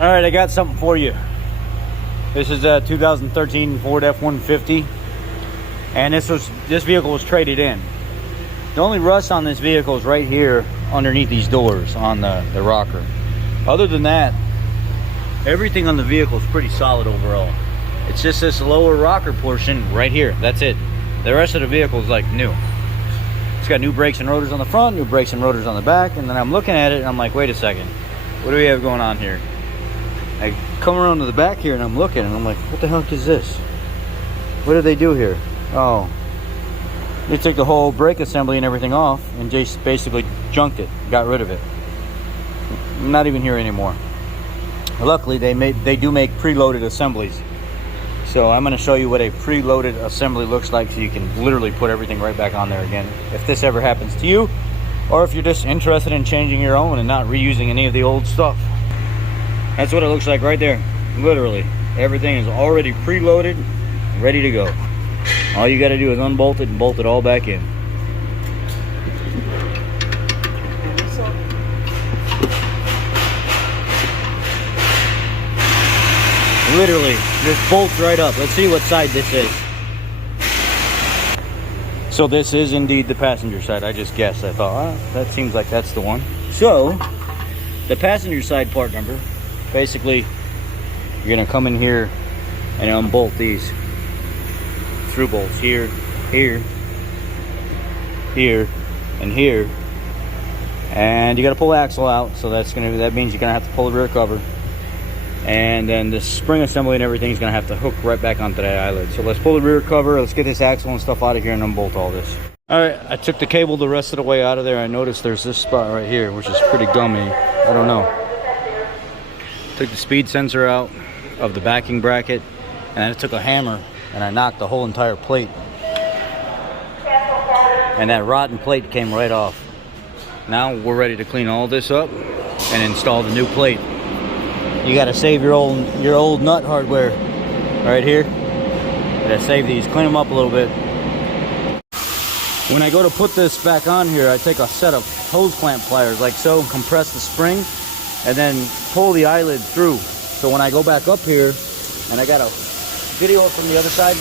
All right, I got something for you. This is a 2013 Ford F150, and this vehicle was traded in. The only rust on this vehicle is right here underneath these doors on the rocker. Other than that, everything on the vehicle is pretty solid overall. It's just this lower rocker portion right here. That's it. The rest of the vehicle is like new. It's got new brakes and rotors on the front, new brakes and rotors on the back, and then I'm looking at it and I'm like, wait a second, what do we have going on here? I come around to the back here and I'm looking and I'm like, what the heck is this? What did they do here? Oh, they took the whole brake assembly and everything off and just basically junked it, got rid of it. I'm not even here anymore. Luckily, they do make preloaded assemblies. So I'm going to show you what a preloaded assembly looks like, so you can literally put everything right back on there again if this ever happens to you, or if you're just interested in changing your own and not reusing any of the old stuff. That's what it looks like right there. Literally, everything is already preloaded, ready to go. All you got to do is unbolt it and bolt it all back in. Literally, just bolts right up. Let's see what side this is. So this is indeed the passenger side. I just guessed. I thought, oh, that seems like that's the one. So, the passenger side part number, basically, you're going to come in here and unbolt these through bolts here, here, here, and here. And you got to pull the axle out, so that means you're going to have to pull the rear cover. And then the spring assembly and everything is going to have to hook right back onto that eyelid. So let's pull the rear cover, let's get this axle and stuff out of here and unbolt all this. Alright, I took the cable the rest of the way out of there. I noticed there's this spot right here, which is pretty gummy. I don't know. Took the speed sensor out of the backing bracket, and then I took a hammer and I knocked the whole entire plate. And that rotten plate came right off. Now we're ready to clean all this up and install the new plate. You gotta save your old nut hardware right here. Gotta save these, clean them up a little bit. When I go to put this back on here, I take a set of hose clamp pliers like so, compress the spring, and then pull the eyelid through. So when I go back up here, and I got a video from the other side,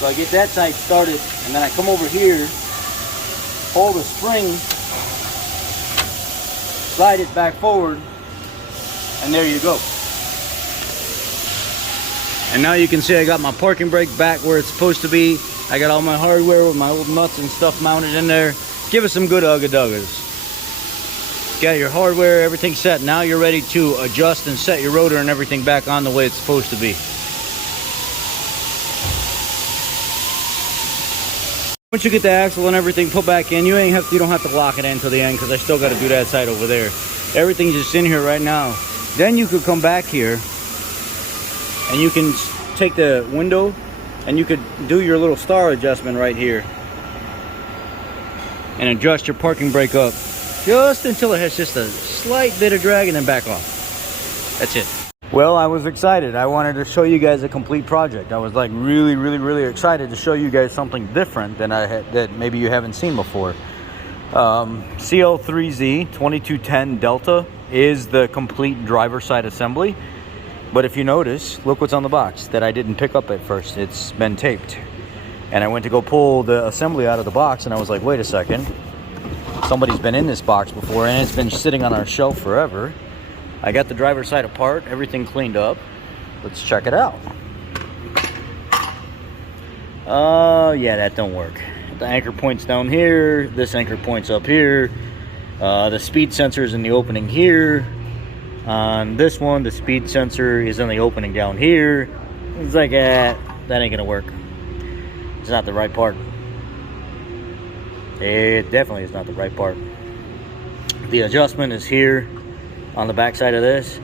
So I get that side started, and then I come over here, pull the spring, slide it back forward, and there you go. And now you can see I got my parking brake back where it's supposed to be. I got all my hardware with my old nuts and stuff mounted in there. Give it some good ugga-duggas. Got your hardware, everything set. Now you're ready to adjust and set your rotor and everything back on the way it's supposed to be. Once you get the axle and everything put back in, you don't have to lock it in until the end, because I still got to do that side over there. Everything's just in here right now. Then you could come back here and you can take the window and you could do your little star adjustment right here and adjust your parking brake up just until it has just a slight bit of drag and then back off. That's it. Well, I was excited. I wanted to show you guys a complete project. I was like really excited to show you guys something different than that maybe you haven't seen before. CL3Z 2210 Delta is the complete driver side assembly. But if you notice, look what's on the box that I didn't pick up at first. It's been taped. And I went to go pull the assembly out of the box and I was like, wait a second. Somebody's been in this box before and it's been sitting on our shelf forever. I got the driver's side apart, everything cleaned up. Let's check it out. Oh, yeah, that don't work. The anchor point's down here. This anchor point's up here. The speed sensor is in the opening here. On this one, the speed sensor is in the opening down here. It's like, that ain't gonna work. It's not the right part. It definitely is not the right part. The adjustment is here on the back side of this.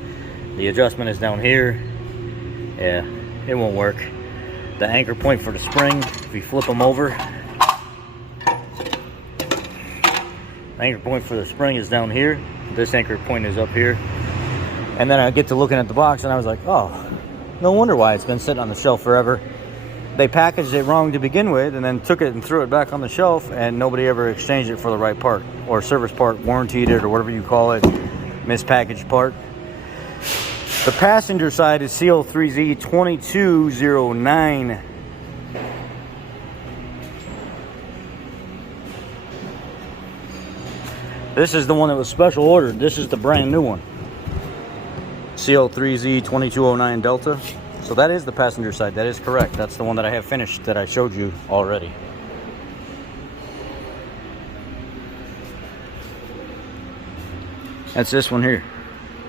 The adjustment is down here. Yeah, it won't work. The anchor point for the spring, if you flip them over, the anchor point for the spring is down here. This anchor point is up here. And then I get to looking at the box and I was like, oh, no wonder why it's been sitting on the shelf forever. They packaged it wrong to begin with and then took it and threw it back on the shelf, and nobody ever exchanged it for the right part, or service part, warrantied it, or whatever you call it, mispackaged part. The passenger side is CO3Z2209. This is the one that was special ordered. This is the brand new one. CO3Z2209 Delta. So that is the passenger side. That is correct. That's the one that I have finished that I showed you already. That's this one here.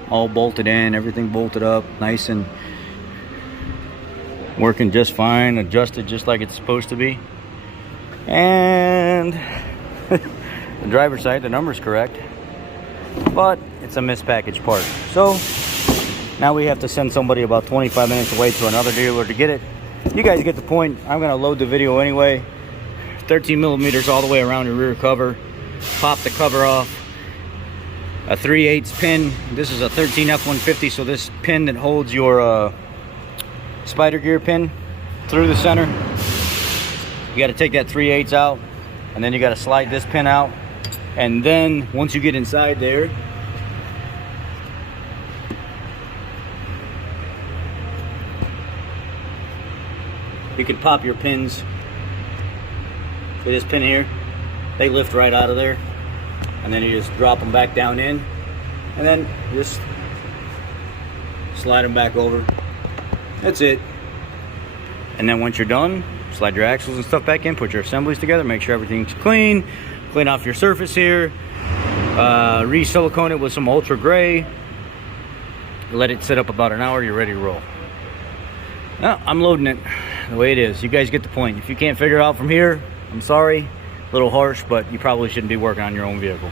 All bolted in, everything bolted up, nice and working just fine, adjusted just like it's supposed to be. And the driver's side, the number's correct, but it's a mispackaged part. So now we have to send somebody about 25 minutes away to another dealer to get it. You guys get the point. I'm gonna load the video anyway. 13 millimeters all the way around your rear cover. Pop the cover off. A 3/8 pin. This is a 13 F150, so this pin that holds your spider gear pin through the center, you got to take that 3/8 out, and then you got to slide this pin out, and then once you get inside there, you can pop your pins. See this pin here? They lift right out of there. And then you just drop them back down in, and then just slide them back over. That's it. And then once you're done, slide your axles and stuff back in, put your assemblies together, make sure everything's clean, clean off your surface here, re-silicone it with some ultra gray, let it sit up about an hour, you're ready to roll. Now, I'm loading it the way it is. You guys get the point. If you can't figure it out from here, I'm sorry. A little harsh, but you probably shouldn't be working on your own vehicle.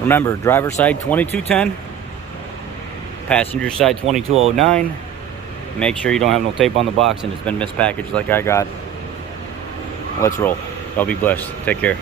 Remember, driver side 2210, passenger side 2209. Make sure you don't have no tape on the box and it's been mispackaged like I got. Let's roll. Y'all be blessed. Take care.